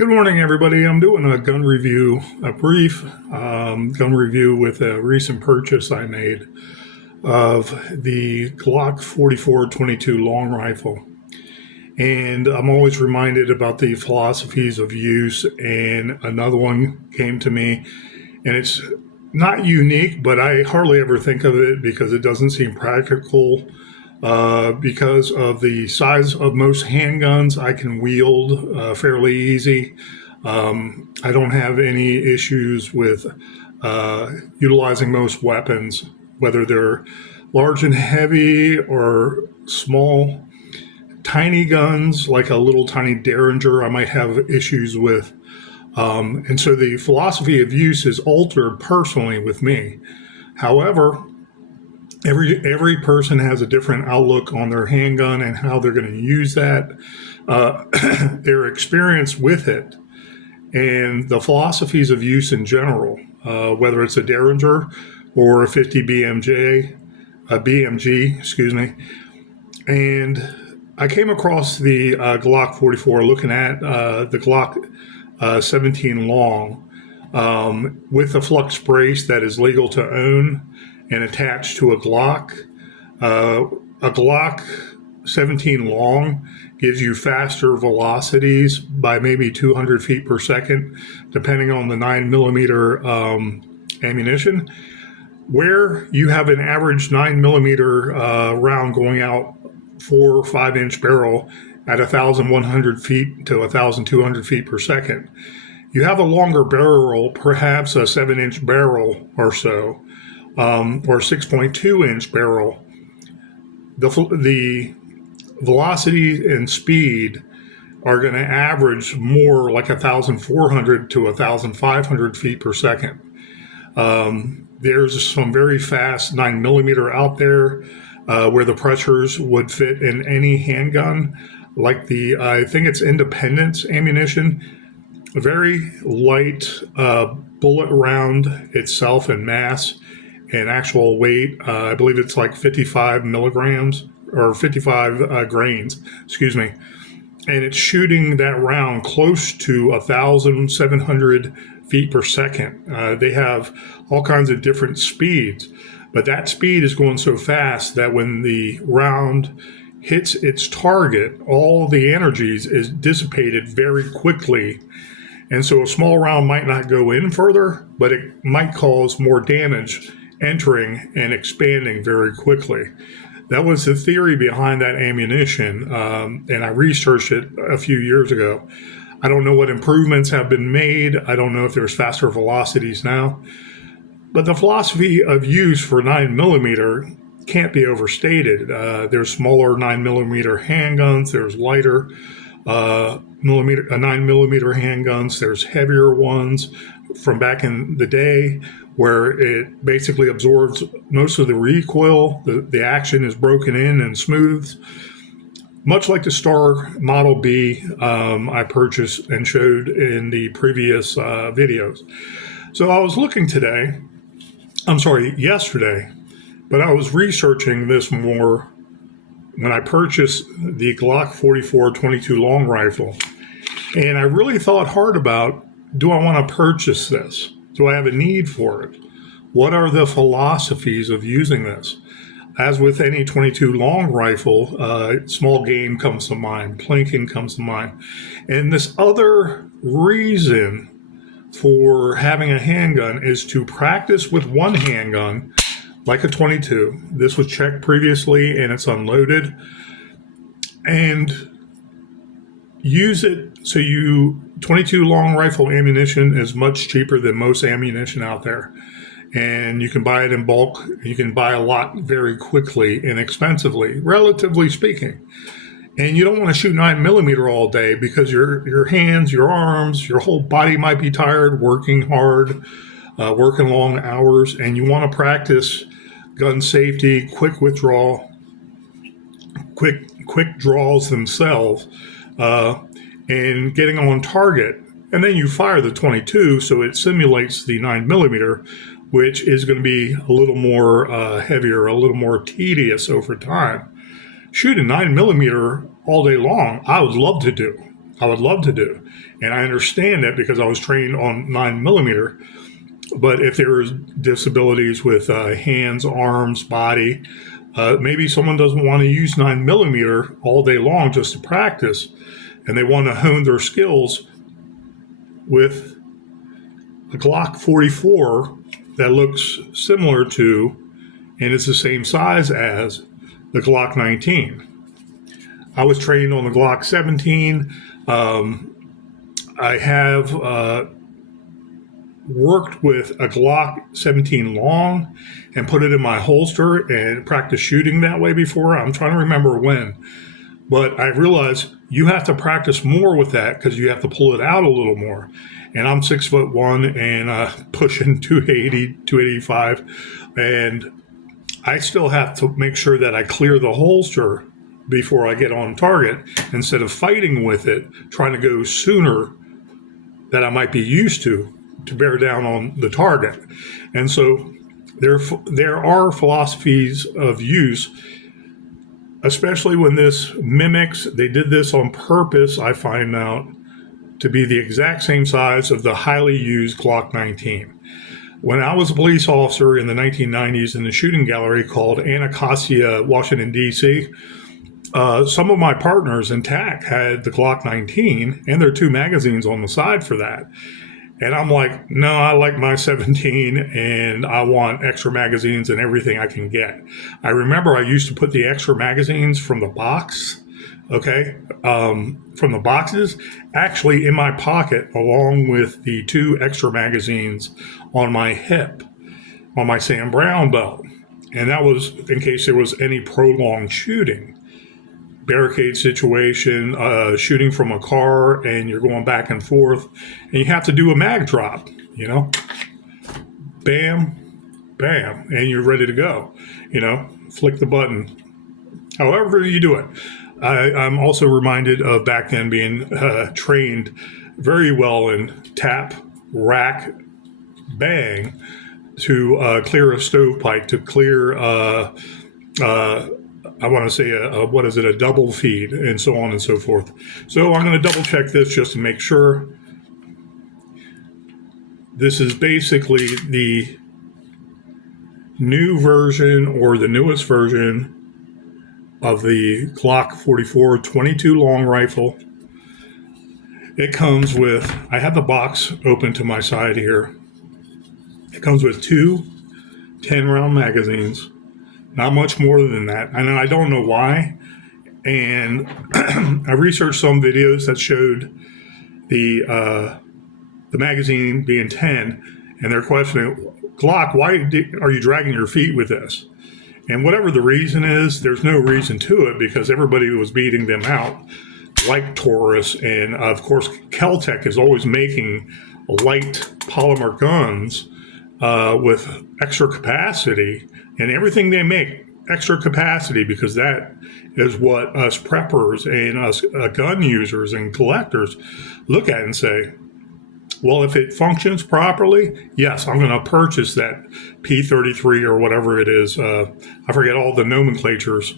Good morning, everybody. I'm doing a gun review, a brief gun review with a recent purchase I made of the Glock 44-22 long rifle. And I'm always reminded about the philosophies of use, and another one came to me, and it's not unique, but I hardly ever think of it because it doesn't seem practical. Because of the size of most handguns, I can wield fairly easy. I don't have any issues with utilizing most weapons, whether they're large and heavy or small. Tiny guns, like a little tiny Derringer, I might have issues with. And so the philosophy of use is altered personally with me. However, every person has a different outlook on their handgun and how they're going to use that, their experience with it, and the philosophies of use in general, whether it's a Derringer or a 50 BMG, excuse me. And I came across the Glock 44 looking at the Glock 17 long with a flux brace that is legal to own and attached to a Glock. A Glock 17 long gives you faster velocities by maybe 200 feet per second, depending on the 9mm ammunition. Where you have an average 9mm round going out 4 or 5 inch barrel at 1,100 feet to 1,200 feet per second. You have a longer barrel, perhaps a 7-inch barrel or so, or 6.2-inch barrel. The velocity and speed are going to average more like 1,400 to 1,500 feet per second. There's some very fast 9mm out there where the pressures would fit in any handgun, like I think it's Independence ammunition. A very light bullet round itself in mass and actual weight. I believe it's like 55 milligrams or 55 grains, excuse me. And it's shooting that round close to 1,700 feet per second. They have all kinds of different speeds, but that speed is going so fast that when the round hits its target, all the energies is dissipated very quickly. And so a small round might not go in further, but it might cause more damage entering and expanding very quickly. That was the theory behind that ammunition, and I researched it a few years ago. I don't know what improvements have been made. I don't know if there's faster velocities now. But the philosophy of use for 9mm can't be overstated. There's smaller 9mm handguns. There's lighter 9mm handguns. There's heavier ones from back in the day where it basically absorbs most of the recoil. The action is broken in and smoothed. Much like the Star Model B I purchased and showed in the previous videos. So I was looking yesterday, but I was researching this more when I purchased the Glock 44-22 long rifle. And I really thought hard about, do I want to purchase this? Do I have a need for it? What are the philosophies of using this? As with any 22 long rifle, small game comes to mind, plinking comes to mind. And this other reason for having a handgun is to practice with one handgun, like a 22. This was checked previously and it's unloaded. And use it so 22 long rifle ammunition is much cheaper than most ammunition out there. And you can buy it in bulk. You can buy a lot very quickly, inexpensively, relatively speaking. And you don't want to shoot 9mm all day because your hands, your arms, your whole body might be tired, working hard, working long hours, and you want to practice gun safety, quick withdrawal, quick draws themselves, and getting on target. And then you fire the 22, so it simulates the 9mm, which is going to be a little more heavier, a little more tedious over time. Shooting 9mm all day long, I would love to do. I would love to do. And I understand it because I was trained on 9mm. But if there's disabilities with hands, arms, body, maybe someone doesn't want to use 9mm all day long just to practice, and they want to hone their skills with a Glock 44 that looks similar to and is the same size as the Glock 19. I was trained on the Glock 17. I have worked with a Glock 17 long and put it in my holster and practiced shooting that way before. I'm trying to remember when. But I realized you have to practice more with that because you have to pull it out a little more. And I'm 6'1" and pushing 280, 285. And I still have to make sure that I clear the holster before I get on target instead of fighting with it, trying to go sooner than I might be used to bear down on the target. And so there are philosophies of use, especially when this mimics, they did this on purpose, I find out, to be the exact same size of the highly used Glock 19. When I was a police officer in the 1990s in the shooting gallery called Anacostia, Washington, D.C., some of my partners in TAC had the Glock 19 and their 2 magazines on the side for that. And I'm like, no, I like my 17 and I want extra magazines and everything I can get. I remember I used to put the extra magazines from the box, from the boxes, actually in my pocket, along with the 2 extra magazines on my hip, on my Sam Brown belt. And that was in case there was any prolonged shooting. Barricade situation, shooting from a car, and you're going back and forth, and you have to do a mag drop, bam, bam, and you're ready to go, flick the button. However you do it. I'm also reminded of back then being trained very well in tap, rack, bang to clear a stovepipe, to clear I want to say a double feed, and so on and so forth. So I'm going to double check this just to make sure. This is basically the new version or the newest version of the Glock 44 22 long rifle. It comes with, I have the box open to my side here. It comes with 2 10-round magazines. Not much more than that. And I don't know why. And I researched some videos that showed the magazine being 10, and they're questioning, Glock, why are you dragging your feet with this? And whatever the reason is, there's no reason to it because everybody was beating them out, like Taurus. And of course, Kel-Tec is always making light polymer guns with extra capacity. And everything they make, extra capacity, because that is what us preppers and us gun users and collectors look at and say, well, if it functions properly, yes, I'm going to purchase that P33 or whatever it is. I forget all the nomenclatures,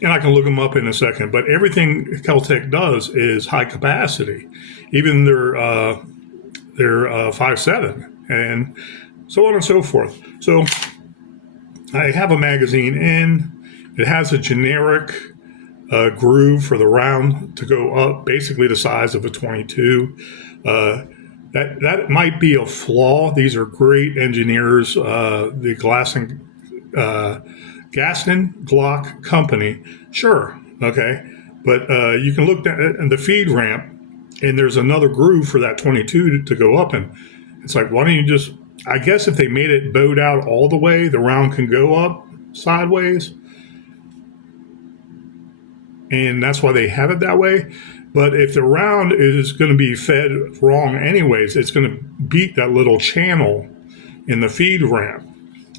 and I can look them up in a second. But everything Kel-Tec does is high capacity, even their 5.7 and so on and so forth. So I have a magazine in. It has a generic groove for the round to go up, basically the size of a 22. That might be a flaw. These are great engineers. The Gaston Glock Company, sure, okay. But you can look at the feed ramp, and there's another groove for that 22 to go up. And it's like, why don't you just, I guess if they made it bowed out all the way, the round can go up sideways. And that's why they have it that way. But if the round is going to be fed wrong anyways, it's going to beat that little channel in the feed ramp.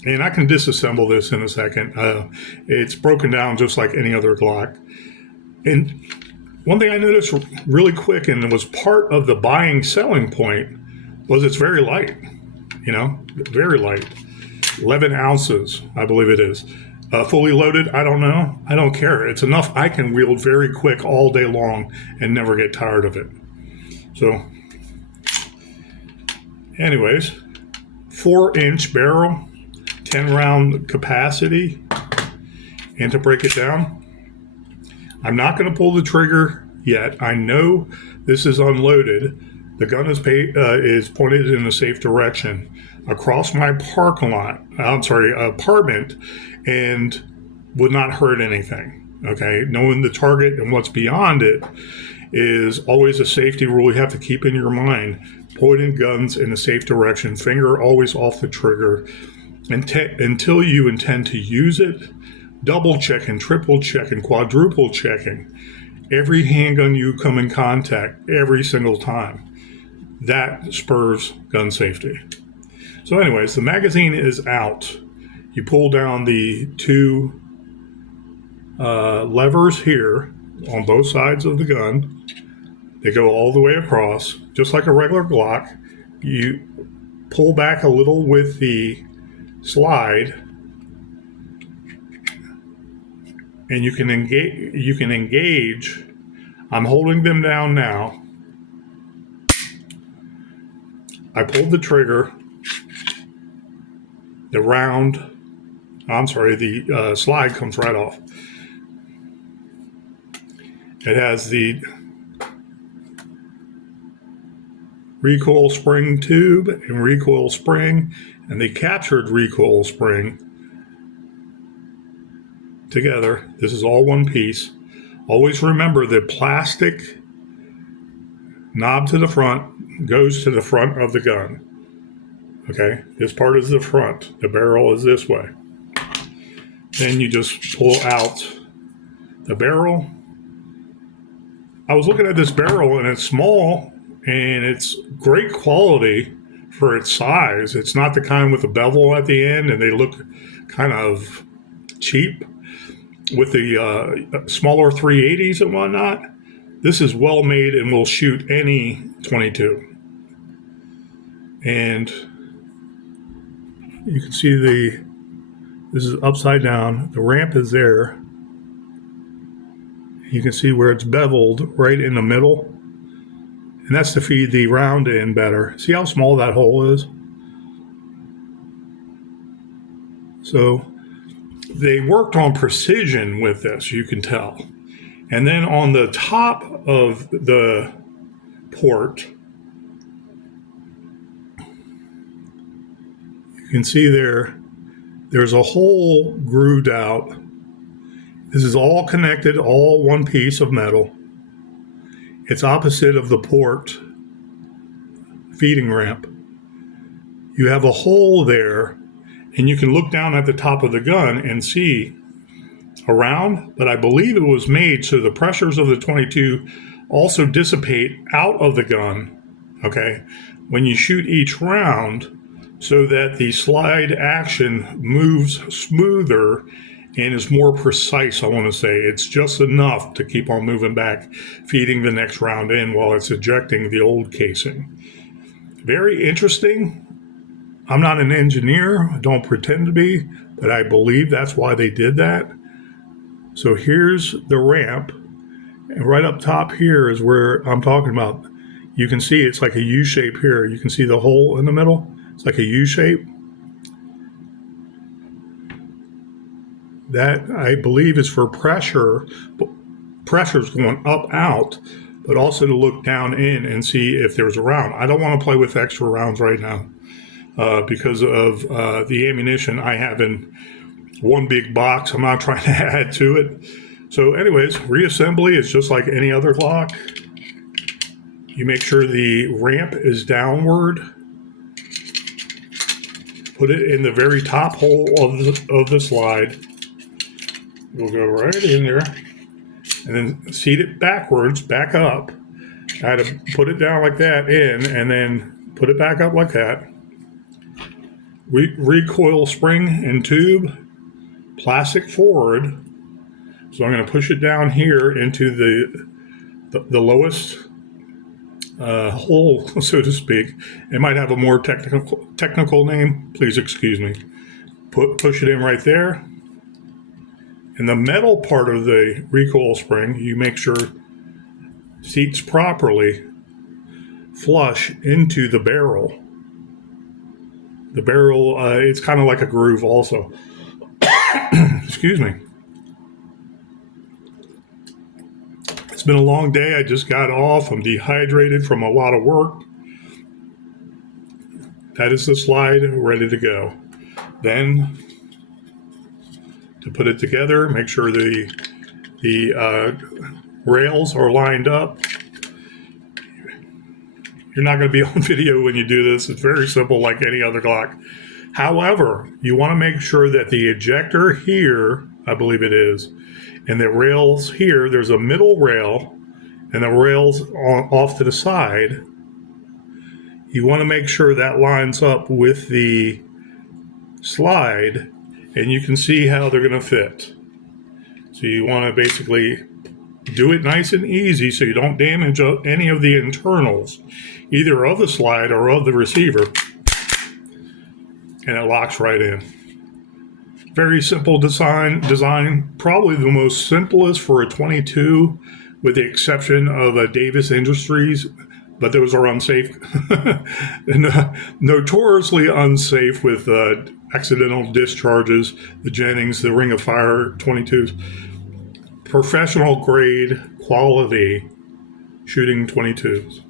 And I can disassemble this in a second. It's broken down just like any other Glock. And one thing I noticed really quick, and it was part of the buying selling point, was it's very light. Very light. 11 ounces, I believe it is. Fully loaded, I don't know. I don't care. It's enough I can wield very quick all day long and never get tired of it. So, anyways, 4-inch barrel, 10 round capacity. And to break it down, I'm not going to pull the trigger yet. I know this is unloaded. The gun is pointed in a safe direction across my apartment, and would not hurt anything. Okay, knowing the target and what's beyond it is always a safety rule you have to keep in your mind. Pointing guns in a safe direction, finger always off the trigger until you intend to use it. Double checking, triple checking, quadruple checking every handgun you come in contact every single time. That spurs gun safety. So anyways, the magazine is out. You pull down the two levers here on both sides of the gun. They go all the way across, just like a regular Glock. You pull back a little with the slide, and you can engage. I'm holding them down now. I pulled the trigger. The slide comes right off. It has the recoil spring tube and recoil spring, and the captured recoil spring together. This is all one piece. Always remember the plastic knob to the front goes to the front of the gun. Okay, this part is the front. The barrel is this way. Then you just pull out the barrel. I was looking at this barrel, and it's small, and it's great quality for its size. It's not the kind with a bevel at the end, and they look kind of cheap with the smaller 380s and whatnot. This is well made and will shoot any 22. And you can see this is upside down. The ramp is there. You can see where it's beveled right in the middle. And that's to feed the round in better. See how small that hole is? So they worked on precision with this, you can tell. And then on the top of the port, you can see there's a hole grooved out. This is all connected, all one piece of metal. It's opposite of the port feeding ramp. You have a hole there, and you can look down at the top of the gun and see around, but I believe it was made so the pressures of the 22 also dissipate out of the gun, okay, when you shoot each round, so that the slide action moves smoother and is more precise. I want to say it's just enough to keep on moving back, feeding the next round in while it's ejecting the old casing. Very interesting. I'm not an engineer. I don't pretend to be, but I believe that's why they did that. So here's the ramp, and right up top here is where I'm talking about. You can see it's like a U shape here. You can see the hole in the middle. It's like a U shape. That, I believe, is for pressure. Pressure's going up, out, but also to look down in and see if there's a round. I don't want to play with extra rounds right now because of the ammunition I have in one big box. I'm not trying to add to it. So anyways, reassembly is just like any other Glock. You make sure the ramp is downward. Put it in the very top hole of the slide. We'll go right in there and then seat it backwards, back up. I had to put it down like that in and then put it back up like that. Recoil spring and tube, plastic forward. So I'm going to push it down here into the lowest hole, so to speak. It might have a more technical name. Please excuse me. Push it in right there. In the metal part of the recoil spring, you make sure seats properly flush into the barrel. The barrel, it's kind of like a groove also. Excuse me. It's been a long day. I just got off. I'm dehydrated from a lot of work. That is the slide ready to go. Then to put it together, make sure the rails are lined up. You're not going to be on video when you do this. It's very simple, like any other Glock. However, you want to make sure that the ejector here, I believe it is, and the rails here, there's a middle rail, and the rails off to the side. You want to make sure that lines up with the slide, and you can see how they're going to fit. So you want to basically do it nice and easy so you don't damage any of the internals, either of the slide or of the receiver, and it locks right in. Very simple design, probably the most simplest for a 22, with the exception of a Davis Industries, but those are unsafe, notoriously unsafe with accidental discharges, the Jennings, the Ring of Fire 22s. Professional grade quality shooting 22s.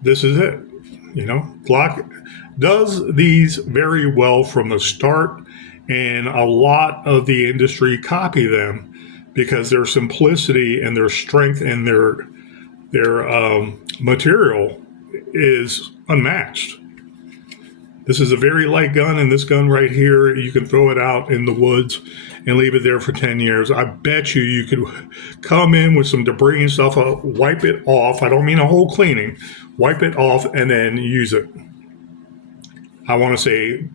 This is it. Glock does these very well from the start, and a lot of the industry copy them because their simplicity and their strength and their material is unmatched. This is a very light gun, and this gun right here, you can throw it out in the woods and leave it there for 10 years. I bet you could come in with some debris and stuff, wipe it off. I don't mean a whole cleaning. Wipe it off and then use it. I want to say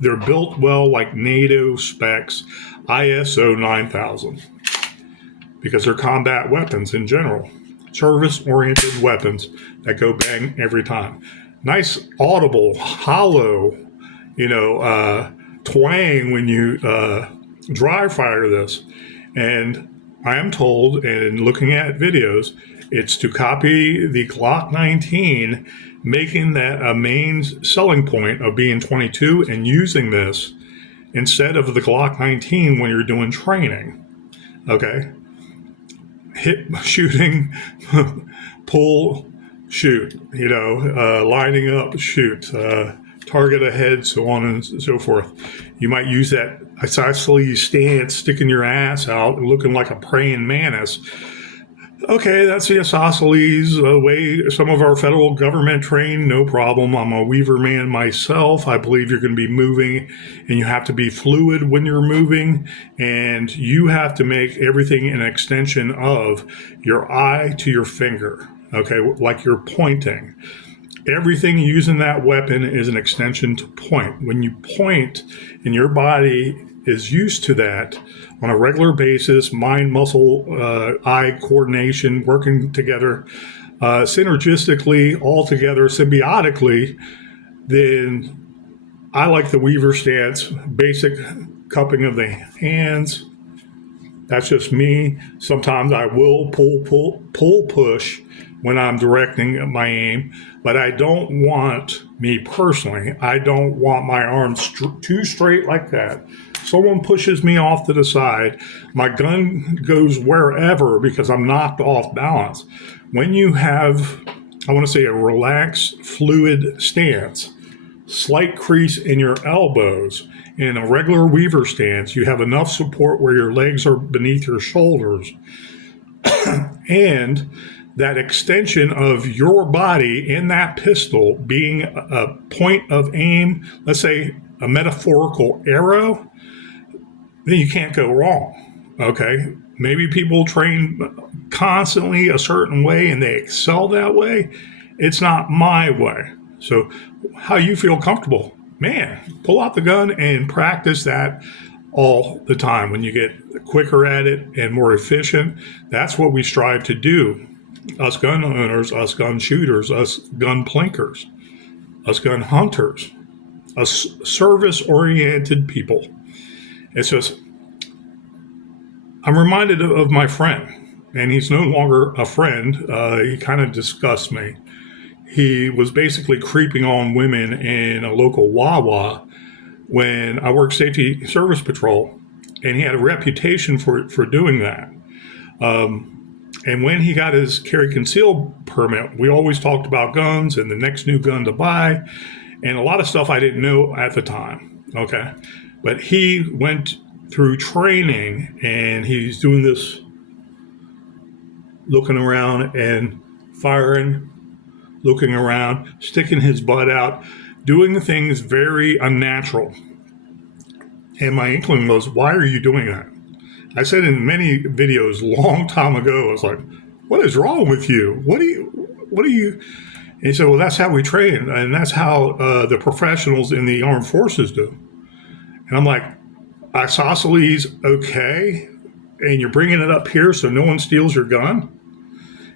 they're built well, like NATO specs, ISO 9000, because they're combat weapons in general. Service-oriented weapons that go bang every time. Nice audible, hollow, twang when you dry fire this. And I am told, and looking at videos, it's to copy the Glock 19, making that a main selling point of being 22 and using this instead of the Glock 19 when you're doing training. Okay? Hit, shooting, pull, shoot, lining up, shoot, target ahead, so on and so forth. You might use that isosceles stance, sticking your ass out, looking like a praying mantis. Okay, that's the isosceles way some of our federal government train, no problem. I'm a Weaver man myself. I believe you're going to be moving, and you have to be fluid when you're moving, and you have to make everything an extension of your eye to your finger, okay, like you're pointing. Everything using that weapon is an extension to point. When you point and your body is used to that on a regular basis, mind, muscle, eye coordination, working together synergistically, all together, symbiotically, then I like the Weaver stance, basic cupping of the hands. That's just me. Sometimes I will pull, push when I'm directing my aim, but I don't want, me personally, I don't want my arms too straight like that. Someone pushes me off to the side, my gun goes wherever because I'm knocked off balance. When you have, I want to say, a relaxed, fluid stance, slight crease in your elbows, in a regular Weaver stance, you have enough support where your legs are beneath your shoulders, and that extension of your body in that pistol being a point of aim, let's say a metaphorical arrow, then you can't go wrong, okay? Maybe people train constantly a certain way and they excel that way. It's not my way. So how you feel comfortable, man, pull out the gun and practice that all the time. When you get quicker at it and more efficient, that's what we strive to do. Us gun owners, us gun shooters, us gun plinkers, us gun hunters, us service-oriented people. It's just, I'm reminded of my friend, and he's no longer a friend. He kind of disgusts me. He was basically creeping on women in a local Wawa when I worked safety service patrol, and he had a reputation for doing that. And when he got his carry conceal permit, we always talked about guns and the next new gun to buy, and a lot of stuff I didn't know at the time. Okay. But he went through training, and he's doing this, looking around and firing, looking around, sticking his butt out, doing things very unnatural. And my inkling was, why are you doing that? I said in many videos long time ago, I was like, what is wrong with you? What do you? And he said, well, that's how we train. And that's how the professionals in the armed forces do. And I'm like, isosceles, okay. And you're bringing it up here so no one steals your gun?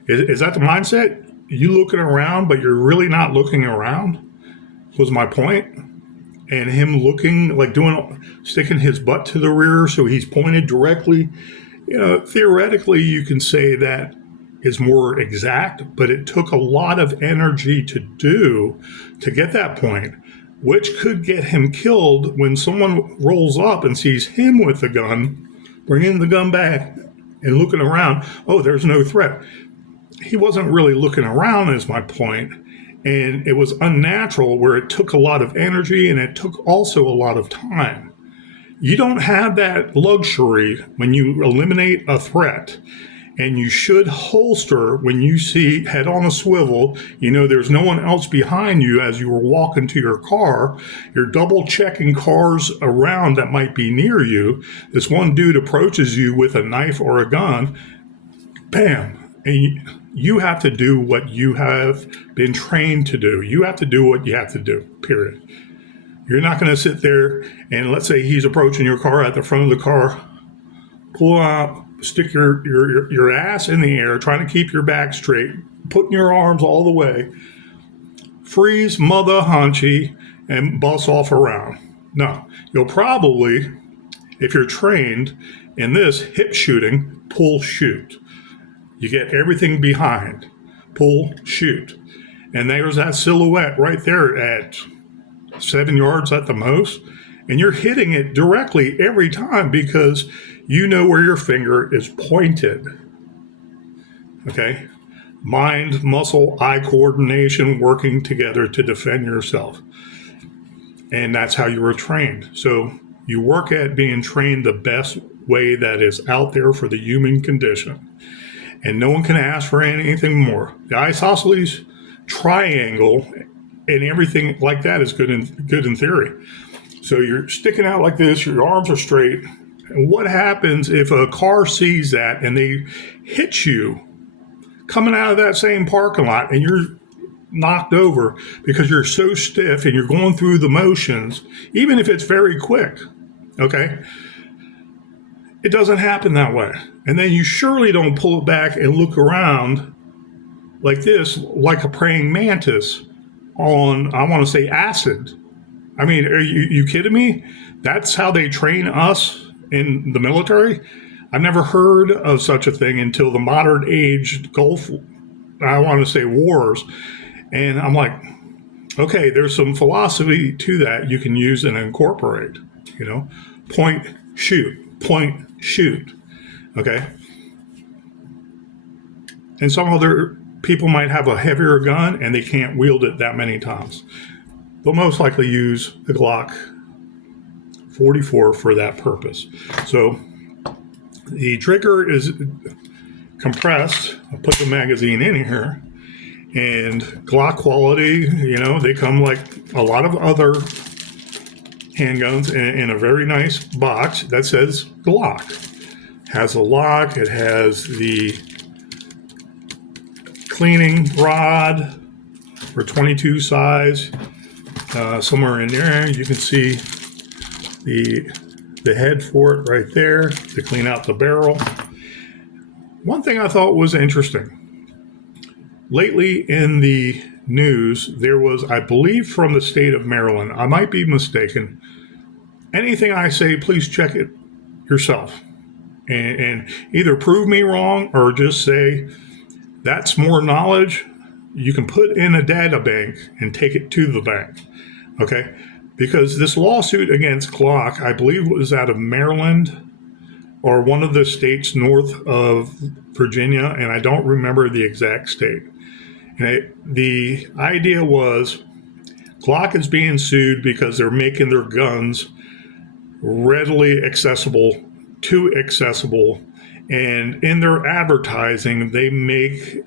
Is that the mindset? You looking around, but you're really not looking around, was my point. And him looking, like sticking his butt to the rear so he's pointed directly. Theoretically, you can say that is more exact, but it took a lot of energy to get that point, which could get him killed when someone rolls up and sees him with the gun, bringing the gun back and looking around. Oh, there's no threat. He wasn't really looking around, is my point. And it was unnatural, where it took a lot of energy and it took also a lot of time. You don't have that luxury when you eliminate a threat. And you should holster when you see head on a swivel. There's no one else behind you as you were walking to your car. You're double checking cars around that might be near you. This one dude approaches you with a knife or a gun. Bam. And you have to do what you have been trained to do. You have to do what you have to do, period. You're not going to sit there and, let's say he's approaching your car at the front of the car, pull out, stick your ass in the air, trying to keep your back straight, putting your arms all the way, freeze, mother hunchy, and bust off around. No, you'll probably, if you're trained in this hip shooting, pull, shoot. You get everything behind, pull, shoot. And there's that silhouette right there at 7 yards at the most. And you're hitting it directly every time because you know where your finger is pointed. Okay? Mind, muscle, eye coordination working together to defend yourself. And that's how you were trained. So you work at being trained the best way that is out there for the human condition. And no one can ask for anything more. The isosceles triangle and everything like that is good in theory. So you're sticking out like this, your arms are straight. And what happens if a car sees that and they hit you coming out of that same parking lot and you're knocked over because you're so stiff and you're going through the motions, even if it's very quick, okay? It doesn't happen that way. And then you surely don't pull it back and look around like this, like a praying mantis on, I want to say, acid. I mean, are you kidding me? That's how they train us in the military? I've never heard of such a thing until the modern age Gulf, I want to say, wars. And I'm like, okay, there's some philosophy to that you can use and incorporate, point, shoot, point, shoot. Okay. And some other people might have a heavier gun and they can't wield it that many times. They'll most likely use the Glock 44 for that purpose. So the trigger is compressed. I'll put the magazine in here. And Glock quality, they come like a lot of other handguns in a very nice box that says Glock. Has a lock. It has the cleaning rod for 22 size. Somewhere in there, you can see the head for it right there to clean out the barrel. One thing I thought was interesting. Lately in the news, there was, I believe, from the state of Maryland, I might be mistaken, anything I say, please check it yourself and either prove me wrong or just say that's more knowledge you can put in a data bank and take it to the bank. Okay? Because this lawsuit against Glock, I believe it was out of Maryland or one of the states north of Virginia, and I don't remember the exact state. And the idea was Glock is being sued because they're making their guns readily accessible, too accessible, and in their advertising, they make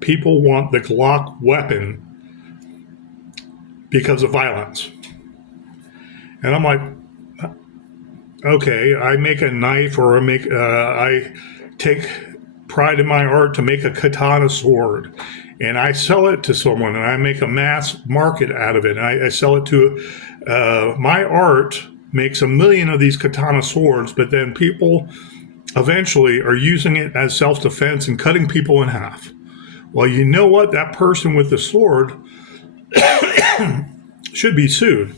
people want the Glock weapon because of violence. And I'm like, okay, I make a knife or I take pride in my art to make a katana sword, and I sell it to someone, and I make a mass market out of it. And I sell it to my art makes 1 million of these katana swords, but then people eventually are using it as self-defense and cutting people in half. Well, you know what? That person with the sword should be sued.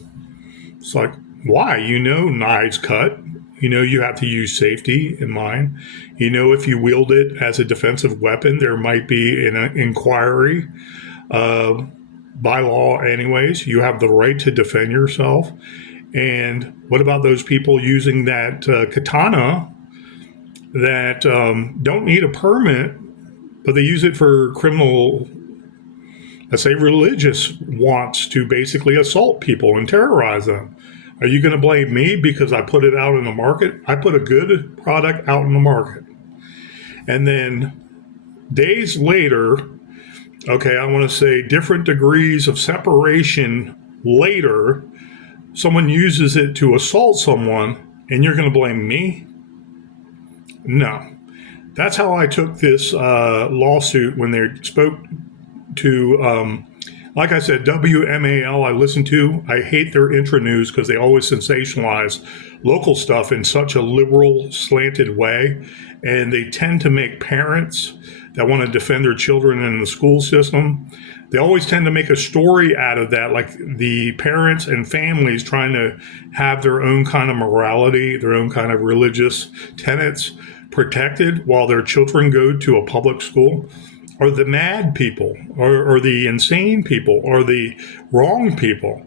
It's like, why? You know, knives cut. You know, you have to use safety in mind. You know, if you wield it as a defensive weapon, there might be an inquiry by law anyways. You have the right to defend yourself. And what about those people using that katana that don't need a permit, but they use it for criminal, let's say religious wants to basically assault people and terrorize them? Are you going to blame me because I put it out in the market? I put a good product out in the market. And then days later, okay, I want to say different degrees of separation later, someone uses it to assault someone, and you're going to blame me? No. That's how I took this lawsuit when they spoke to, like I said, WMAL I listen to. I hate their intra news because they always sensationalize local stuff in such a liberal, slanted way. And they tend to make parents that want to defend their children in the school system, they always tend to make a story out of that, like the parents and families trying to have their own kind of morality, their own kind of religious tenets protected while their children go to a public school. Or the mad people, or the insane people, or the wrong people.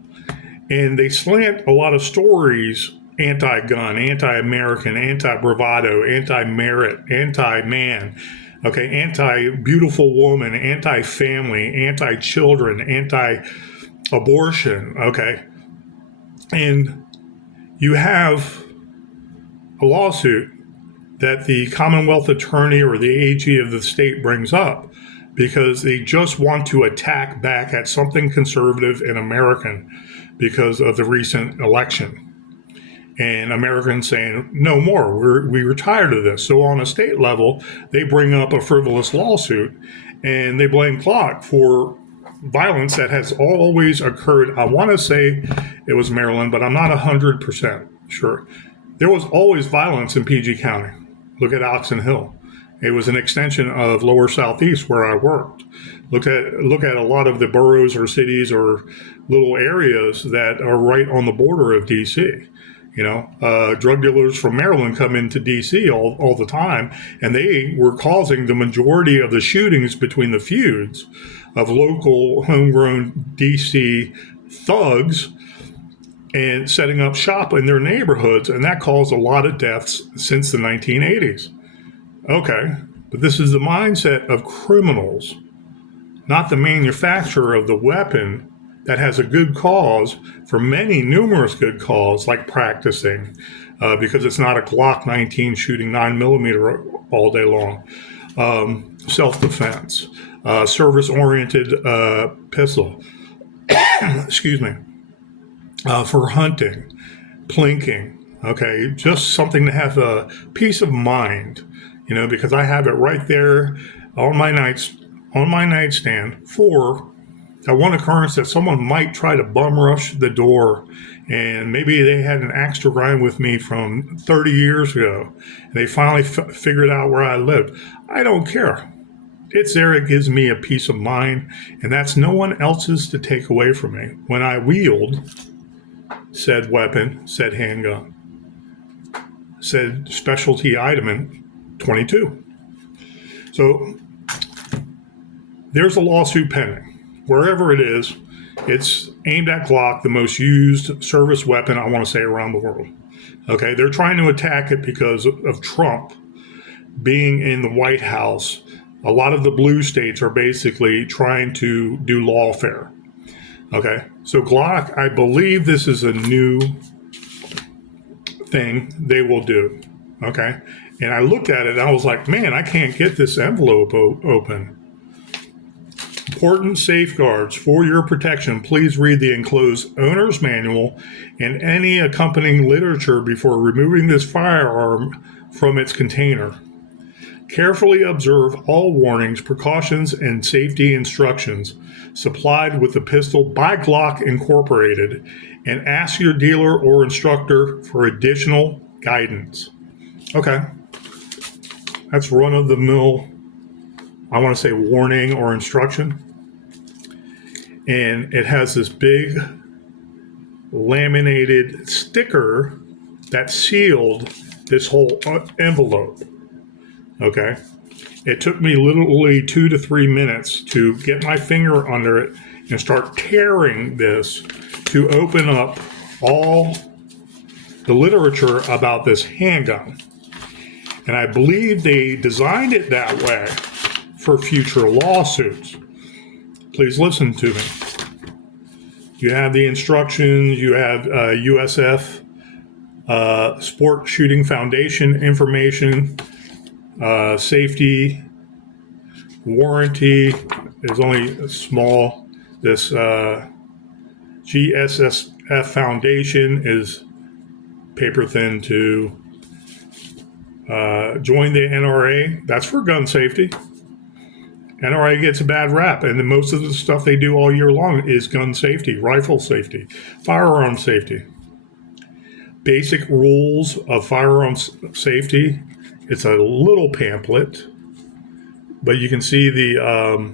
And they slant a lot of stories, anti-gun, anti-American, anti-bravado, anti-merit, anti-man, okay, anti-beautiful woman, anti-family, anti-children, anti-abortion, okay. And you have a lawsuit that the Commonwealth Attorney or the AG of the state brings up because they just want to attack back at something conservative and American because of the recent election. And Americans saying, no more, we're tired of this. So on a state level, they bring up a frivolous lawsuit and they blame Glock for violence that has always occurred. I want to say it was Maryland, but I'm not 100% sure. There was always violence in PG County. Look at Oxon Hill. It was an extension of Lower Southeast where I worked. Look at a lot of the boroughs or cities or little areas that are right on the border of D.C. You know, drug dealers from Maryland come into D.C. all the time, and they were causing the majority of the shootings between the feuds of local homegrown D.C. thugs and setting up shop in their neighborhoods, and that caused a lot of deaths since the 1980s. Okay, but this is the mindset of criminals, not the manufacturer of the weapon that has a good cause for many numerous good cause, like practicing, because it's not a Glock 19 shooting 9mm all day long, self-defense, service-oriented pistol, excuse me, for hunting, plinking, okay, just something to have a peace of mind, you know, because I have it right there on my nightstand for that one occurrence that someone might try to bum rush the door, and maybe they had an axe to grind with me from 30 years ago, and they finally figured out where I lived. I don't care. It's there. It gives me a peace of mind, and that's no one else's to take away from me. When I wield said weapon, said handgun, said specialty item in 22. So there's a lawsuit pending. Wherever it is, it's aimed at Glock, the most used service weapon, I want to say, around the world. Okay, they're trying to attack it because of Trump being in the White House. A lot of the blue states are basically trying to do lawfare. Okay, so Glock, I believe this is a new thing they will do. Okay, and I looked at it and I was like, man, I can't get this envelope open. Important safeguards for your protection. Please read the enclosed owner's manual and any accompanying literature before removing this firearm from its container. Carefully observe all warnings, precautions, and safety instructions supplied with the pistol by Glock Incorporated, and ask your dealer or instructor for additional guidance. Okay. That's run-of-the-mill, I want to say, warning or instruction. And it has this big laminated sticker that sealed this whole envelope. Okay. It took me literally 2 to 3 minutes to get my finger under it and start tearing this to open up all the literature about this handgun. And I believe they designed it that way for future lawsuits. Please listen to me. You have the instructions, you have USF, Sport Shooting Foundation information, safety, warranty is only small. This GSSF Foundation is paper thin too. Join the NRA, that's for gun safety. NRA gets a bad rap, and most of the stuff they do all year long is gun safety, rifle safety, firearm safety. Basic rules of firearms safety. It's a little pamphlet, but you can see the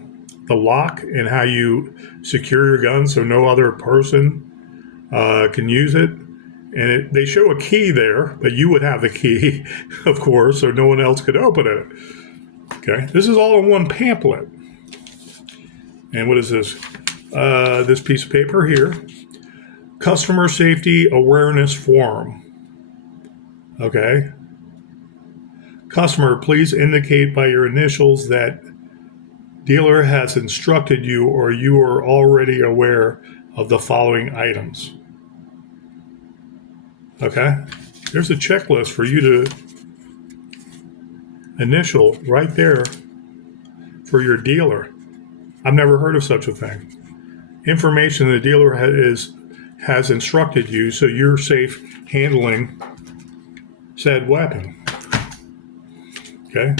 lock and how you secure your gun so no other person can use it. And they show a key there, but you would have the key, of course, so no one else could open it. Okay, this is all in one pamphlet. And what is this? This piece of paper here. Customer Safety Awareness Form. Okay. Customer, please indicate by your initials that dealer has instructed you or you are already aware of the following items. Okay. There's a checklist for you to initial right there for your dealer. I've never heard of such a thing. Information the dealer has instructed you so you're safe handling said weapon. Okay,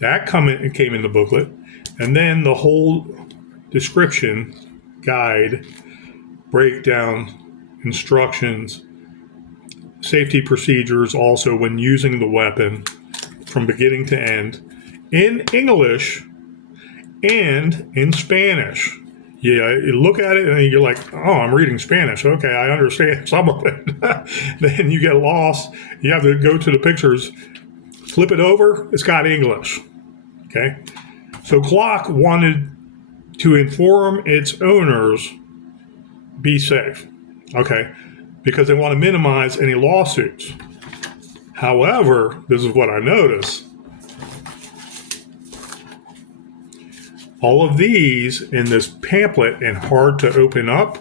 that came in the booklet, and then the whole description, guide, breakdown, instructions, safety procedures also when using the weapon from beginning to end in English and in Spanish. Yeah, you look at it and you're like, oh, I'm reading Spanish. Okay, I understand some of it. Then you get lost. You have to go to the pictures, flip it over. It's got English. Okay, so Glock wanted to inform its owners, be safe. Okay, because they want to minimize any lawsuits. However, this is what I noticed. All of these in this pamphlet and hard to open up,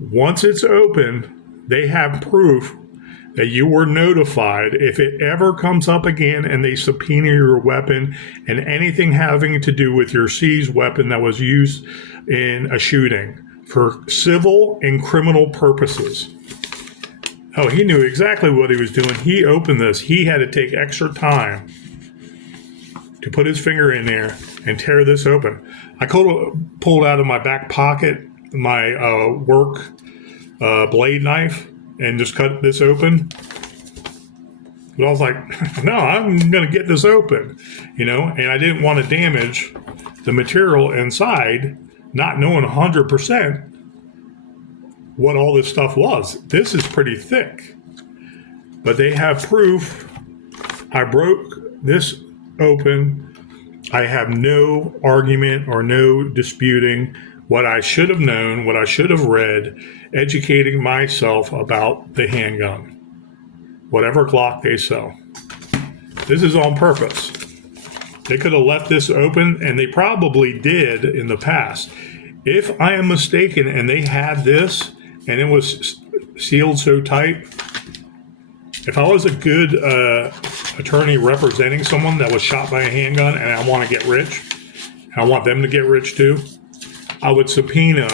once it's open, they have proof that you were notified if it ever comes up again and they subpoena your weapon and anything having to do with your seized weapon that was used in a shooting for civil and criminal purposes. Oh, he knew exactly what he was doing. He opened this. He had to take extra time to put his finger in there and tear this open. I pulled out of my back pocket my work blade knife and just cut this open. But I was like, no, I'm going to get this open, and I didn't want to damage the material inside, not knowing 100% what all this stuff was. This is pretty thick, but they have proof. I broke this open. I have no argument or no disputing what I should have known, what I should have read, educating myself about the handgun, whatever Glock they sell. This is on purpose. They could have left this open, and they probably did in the past. If I am mistaken and they had this and it was sealed so tight, if I was a good attorney representing someone that was shot by a handgun and I want to get rich, and I want them to get rich too, I would subpoena,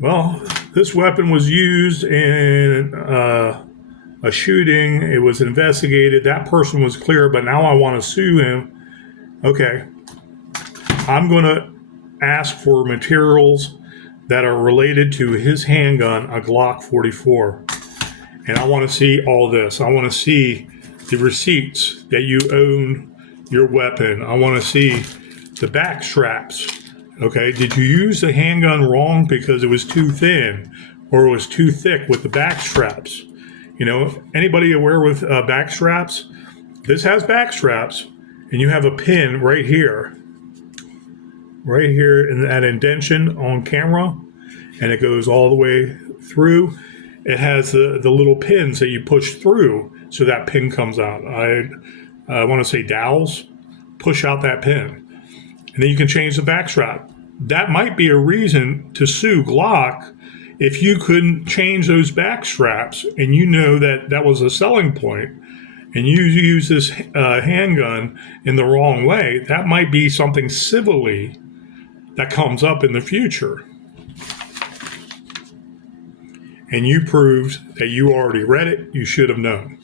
well, this weapon was used in a shooting. It was investigated. That person was clear, but now I want to sue him. Okay. I'm going to ask for materials that are related to his handgun, a Glock 44. And I want to see all this. I want to see the receipts that you own your weapon. I want to see the back straps. Okay, did you use the handgun wrong because it was too thin or it was too thick with the back straps? You know, anybody aware with back straps? This has back straps, and you have a pin right here in that indentation on camera, and it goes all the way through. It has the little pins that you push through so that pin comes out. I want to say dowels, push out that pin. And then you can change the back strap. That might be a reason to sue Glock if you couldn't change those back straps and you know that that was a selling point and you use this handgun in the wrong way. That might be something civilly that comes up in the future. And you proved that you already read it, you should have known.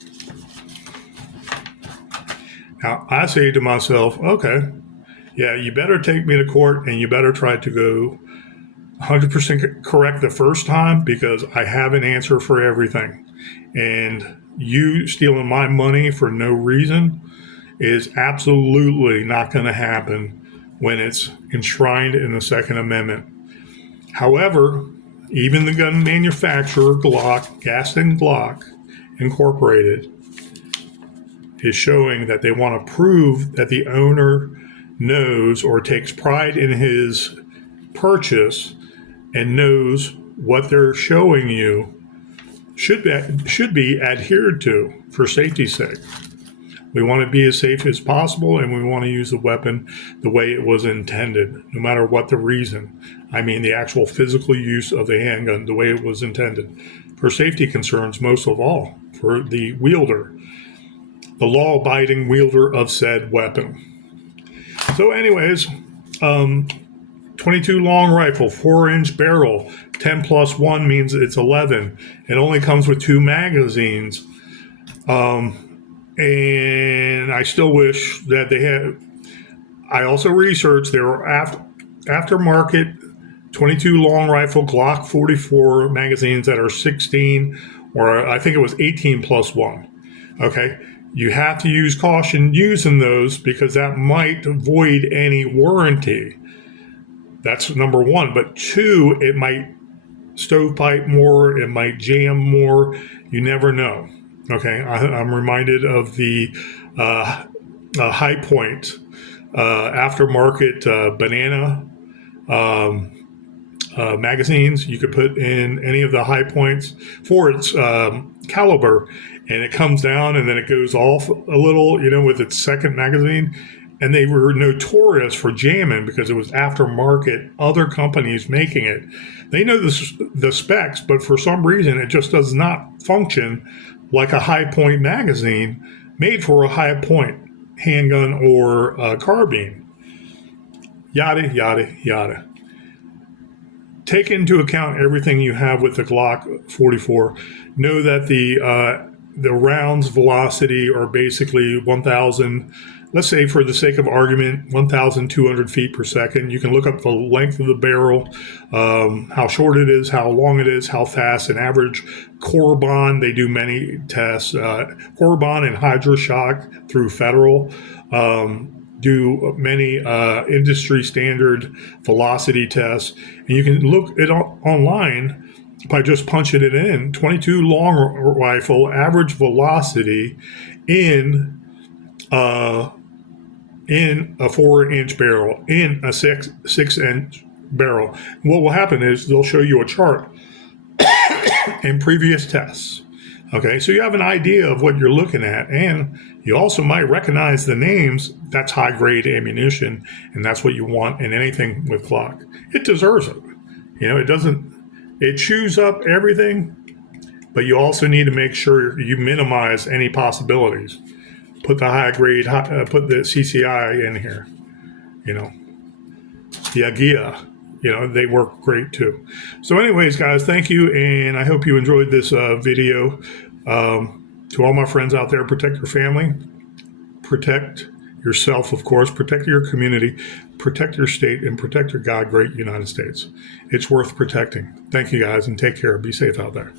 Now, I say to myself, okay, yeah, you better take me to court and you better try to go 100% correct the first time because I have an answer for everything. And you stealing my money for no reason is absolutely not going to happen when it's enshrined in the Second Amendment. However, even the gun manufacturer, Glock, Gaston Glock Incorporated, is showing that they want to prove that the owner knows or takes pride in his purchase and knows what they're showing you should be adhered to for safety's sake. We want to be as safe as possible, and we want to use the weapon the way it was intended, no matter what the reason. I mean, the actual physical use of the handgun, the way it was intended, for safety concerns most of all, for the wielder, the law-abiding wielder of said weapon. So anyways, 22 long rifle, 4-inch barrel, 10 plus 1 means it's 11. It only comes with 2 magazines. And I still wish that they had. I also researched there were aftermarket 22 long rifle Glock 44 magazines that are 16, or I think it was 18 plus 1. Okay. You have to use caution using those because that might void any warranty. That's number one. But 2, it might stovepipe more, it might jam more. You never know. Okay, I'm reminded of the High Point aftermarket banana magazines. You could put in any of the High Points for its caliber, and it comes down and then it goes off a little, with its second magazine. And they were notorious for jamming because it was aftermarket, other companies making it. They know the specs, but for some reason it just does not function like a High Point magazine made for a High Point handgun or carbine. Yada, yada, yada. Take into account everything you have with the Glock 44. Know that the rounds velocity are basically 1,000. Let's say, for the sake of argument, 1,200 feet per second. You can look up the length of the barrel, how short it is, how long it is, how fast. An average Corbon, they do many tests. Corbon and Hydroshock through Federal do many industry standard velocity tests, and you can look it online by just punching it in. 22 long rifle average velocity in a 4-inch barrel, in a 6-inch barrel. What will happen is they'll show you a chart in previous tests. Okay, so you have an idea of what you're looking at, and you also might recognize the names. That's high grade ammunition, and that's what you want in anything with Glock. It deserves it. It doesn't, it chews up everything, but you also need to make sure you minimize any possibilities. Put the high grade, put the CCI in here. The Agia. They work great too. So anyways, guys, thank you. And I hope you enjoyed this video. To all my friends out there, protect your family, protect yourself, of course, protect your community, protect your state, and protect your God great United States. It's worth protecting. Thank you, guys, and take care. Be safe out there.